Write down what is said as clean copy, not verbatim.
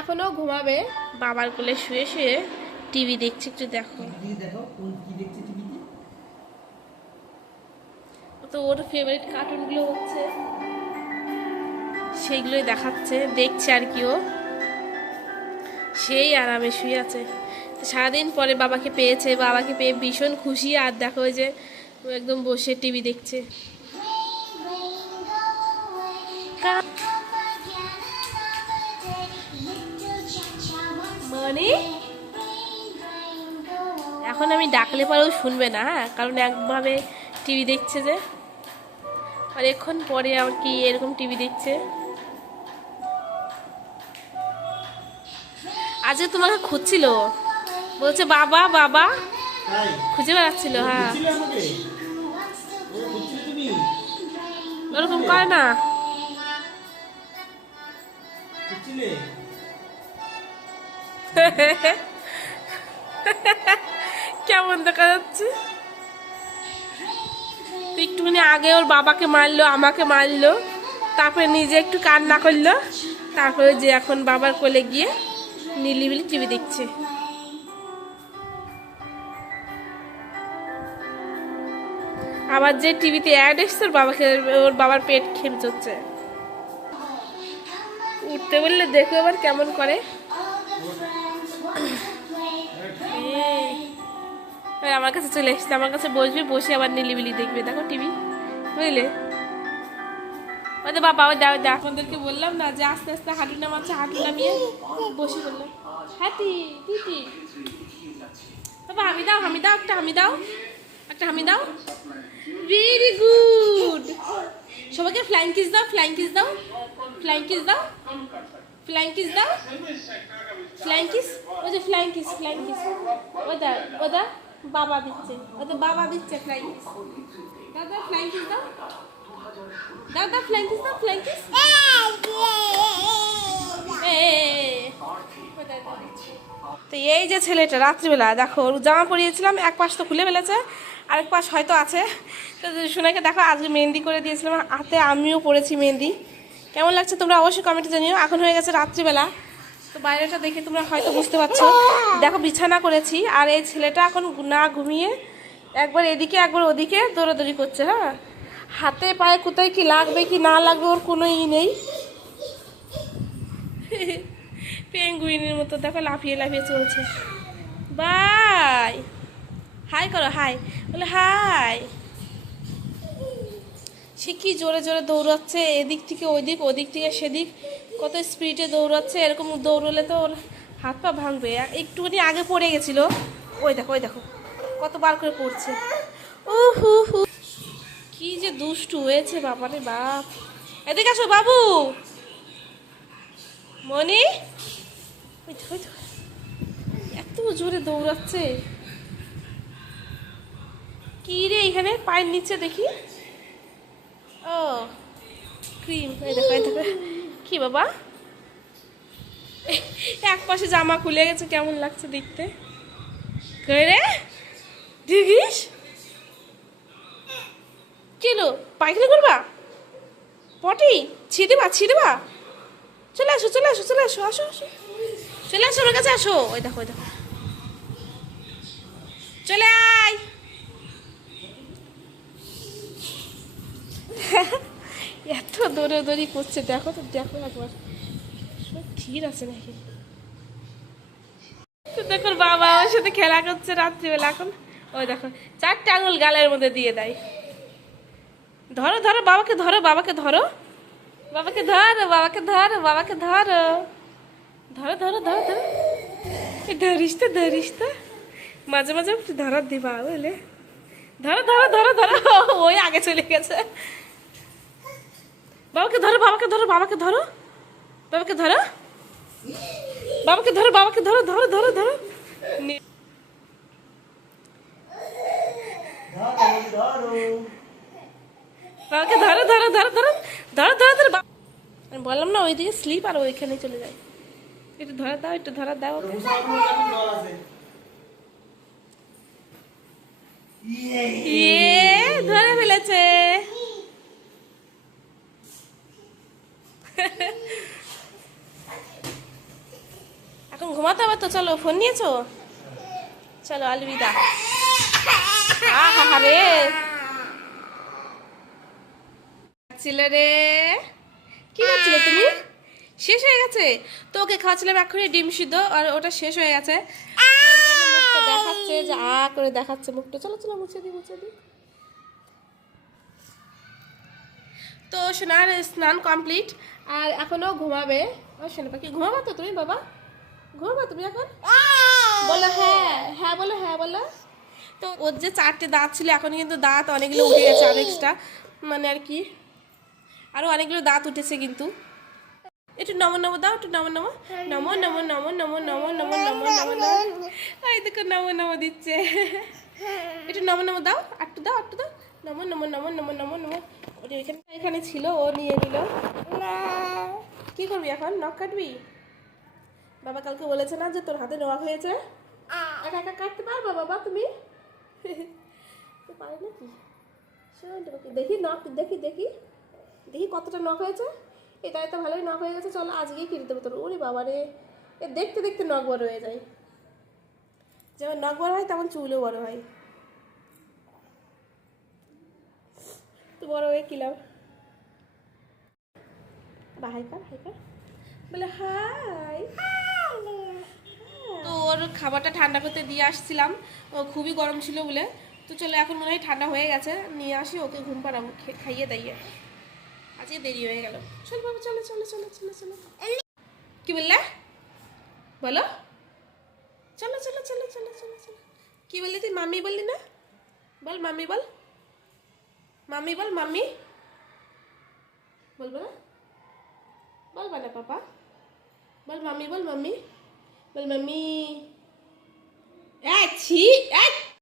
এখনো ঘুমাবে, বাবার কোলে শুয়ে শুয়ে টিভি দেখছে। একটু দেখো তো ওর ফেভারিট কার্টুনগুলো হচ্ছে সেইগুলোই দেখাচ্ছে, দেখছে আর কি। ও সেই আরামে শুয়ে আছে, সারাদিন পরে বাবাকে পেয়েছে, বাবাকে পেয়ে ভীষণ খুশি। আর দেখো ওই যে ও একদম বসে টিভি দেখছে। মানে এখন আমি ডাকলে পরেও শুনবে না, হ্যাঁ, কারণ একভাবে টিভি দেখছে যে। আর এক্ষণ পরে আর কি এরকম টিভি দেখছে। আজকে তোমাকে খুঁজছিল, বলছে বাবা বাবা, খুঁজে বেড়াচ্ছিল। হ্যাঁ, ওরকম করে না। কেমন দেখা যাচ্ছে? একটুখানি আগে ওর বাবাকে মারলো, আমাকে মারলো, তারপরে নিজে একটু কান্না করলো, তারপরে যে এখন বাবার কোলে গিয়ে নিলিবিলি টিভি দেখছে। আবার যে টিভিতে অ্যাড এসছে ওর বাবার পেট খেয়ে চলছে। উঠতে বললে দেখো এবার কেমন করে। আমার কাছে চলে এসছে, আমার কাছে বসবে, বসে আবার নিলিবিলি দেখবে। দেখো টিভি, বুঝলে? ওই তো বাবা, ওই দাও দাও। আপনাদেরকে বললাম না যে আস্তে আস্তে হাঁটু নামাচ্ছে, হাঁটু নামিয়ে বসে বললাম হ্যাটি টিটি। বাবা হামি দাও, হামি দাও, একটা হামি দাও, একটা হামি দাও। Very good. সবাইকে ফ্লাইং কিস দাও, ফ্লাইং কিস দাও, ফ্লাইং কিস দাও, ফ্লাইং কিস দাও, ফ্লাইং কিস। ওই যে ফ্লাইং কিস, ফ্লাইং কিস। ওদা ওদা বাবা দিচ্ছে, ওদা বাবা দিচ্ছে ফ্লাইং কিস। দাও দাও ফ্লাইং কিস দাও, দাও দাও ফ্লাইং কিস দাও, ফ্লাইং কিস। তো এই যে ছেলেটা রাত্রিবেলা দেখো ওর জামা পরিয়েছিলাম, এক পাশ তো খুলে ফেলেছে, আরেক পাশ হয়তো আছে। তো সোনাকে দেখো আজকে মেহেন্দি করে দিয়েছিলাম হাতে, আমিও পরেছি মেহেন্দি। কেমন লাগছে তোমরা অবশ্যই কমেন্টে জানিও। এখন হয়ে গেছে রাত্রিবেলা, তো বাইরেটা দেখে তোমরা হয়তো বুঝতে পারছো। দেখো বিছানা করেছি, আর এই ছেলেটা এখন না ঘুমিয়ে একবার এদিকে একবার ওদিকে দৌড়াদৌড়ি করছে। হ্যাঁ, হাতে পায়ে কোথায় কি লাগবে কি না লাগবে ওর কোনো ই নেই। পেঙ্গুইনের মতো দেখো লাফিয়ে লাফিয়ে চলছে। বাই, হাই করো, হাই বলে হাই। সে কি জোরে জোরে দৌড়াচ্ছে, এদিক থেকে ওইদিক, ওদিক থেকে সেদিক, কত স্পিডে দৌড়াচ্ছে। এরকম দৌড়লে তো ওর হাত পা ভাঙবে। একটুখানি আগে পড়ে গেছিলো, ওই দেখো ওই দেখো কতবার করে পড়ছে। ও হু হু, কি যে দুষ্টু হয়েছে বাবারে বাপ। এদিকে আসো বাবু, মনি। এত জোরে দৌড়াচ্ছে কি রে, এখানে পায়ের নিচে দেখি। ও ক্রিম, এই দেখো এই দেখো। কি বাবা, এক পাশে জামা খুলে গেছে, কেমন লাগছে দেখতে। রে দেখিস কিলো পায়খানা করবা, পটি ছি দেবা, ছি দেবা। চলে আসো চলে আসো চলে আসো, আসো আসো, চলে আসো আমার কাছে আসো। ওই দেখো ওই দেখো, চলে আয়। এত দৌড়াদৌড়ি করছে দেখো তো, দেখো একবার সব ঠিক আছে নাকি। তো দেখো বাবা আমার সাথে খেলা করছে রাত্রিবেলা। এখন ওই দেখো 4টে আঙুল গালের মধ্যে দিয়ে দেয়। ধরো ধরো বাবাকে, ধরো বাবাকে, ধরো বাবাকে, ধরো বাবাকে, ধরো বাবাকে, ধরো ধরো ধরো ধরো ধরো। ধরিস তো, ধরিস তো, মাঝে মাঝে ধরার দিবা বুঝলে। ধরো ধরো ধরো ধরো, ওই আগে চলে গেছে। বাবাকে ধরো, বাবাকে ধরো, বাবাকে ধরো, বাবাকে ধরো, বাবাকে ধরো, বাবাকে ধরো, ধরো ধরো ধরো। বাবাকে ধরো ধরো ধরো ধরো ধরো ধরো ধরো। আমি বললাম না ওইদিকে স্লিপ, আর ওইখানে চলে যায়। একটু ধরা দাও, একটু ধরা দাও। ধরে ফেলেছে। ঘুমাতে হবে তো, চলো ফোন নিয়েছো, চলো আলবিদা। রে ছিল রে, কি করছিলে তুমি? শেষ হয়ে গেছে তো, ওকে খাওয়াচ্ছিলাম এক্ষুনি ডিম সিদ্ধ, আর ওটা শেষ হয়ে গেছে। মুখটা দেখাচ্ছে, যা করে দেখাচ্ছে মুখটা। চলো চলো মুছে দিই, মুছে দিই। তো সোনার স্নান কমপ্লিট, আর এখনো ঘুমাবে। ও সোনা পাখি, ঘুমাবো তো তুমি বাবা? ঘুমাবো তুমি এখন? বলো হ্যাঁ, হ্যাঁ বলো, হ্যাঁ বলো। তো ওর যে 4টে দাঁত ছিল, এখন কিন্তু দাঁত অনেকগুলো উঠে গেছে, আর এক্সট্রা মানে আর কি, আরো অনেকগুলো দাঁত উঠেছে কিন্তু। একটু নমো নমো দাও, একটু নমো নমো, নমো নমো নমো নমো নমো নমো নমো নমো নমো। এই দেখো নমো নমো দিচ্ছে। একটু নমো নমো দাও, একটু দাও, একটু দাও। নমো নমো নমো নমো নমো নমো। ওটা এখানে ছিল, ও নিয়ে নিল। কি করবি এখন? নখ কাটবি? বাবা কালকে বলেছে না যে তোর হাতে নখ হয়েছে? একা একা কাটতে পারবা বাবা তুমি? তো পারে নাকি? দেখি নখ, দেখি দেখি দেখি কতটা নখ হয়েছে। এটা তো ভালোই নখ হয়ে গেছে, চলো আজকেই কেটে দেবো তোর। ওরে বাবা রে, এ দেখতে দেখতে নখ বড় হয়ে যায়। যেমন নখ বড় হয় তেমন চুলও বড় হয়। তো বড় হয়ে কিলাম। বা হাই কর, হাই কর, বলে হাই। তো ওর খাবারটা ঠান্ডা করতে দিয়ে আসছিলাম, ও খুবই গরম ছিল বলে। তো চলো এখন মনে হয় ঠান্ডা হয়ে গেছে, নিয়ে আসি ওকে ঘুম পাড়াবো, খাইয়ে দাইয়ে। আজকে দেরি হয়ে গেল। চল বাবা, চলো চলো চলো চলো চলো। কি বললে? বলো। চলো চলো চলো চলো চলো চলো। কি বললি তুই? মাম্মি বললি না? বল মাম্মি বল, মাম্মি বল, মাম্মি বলবো না? বলবা না পাপা? বল মাম্মি, বল মাম্মি, বল মাম্মি। ছি,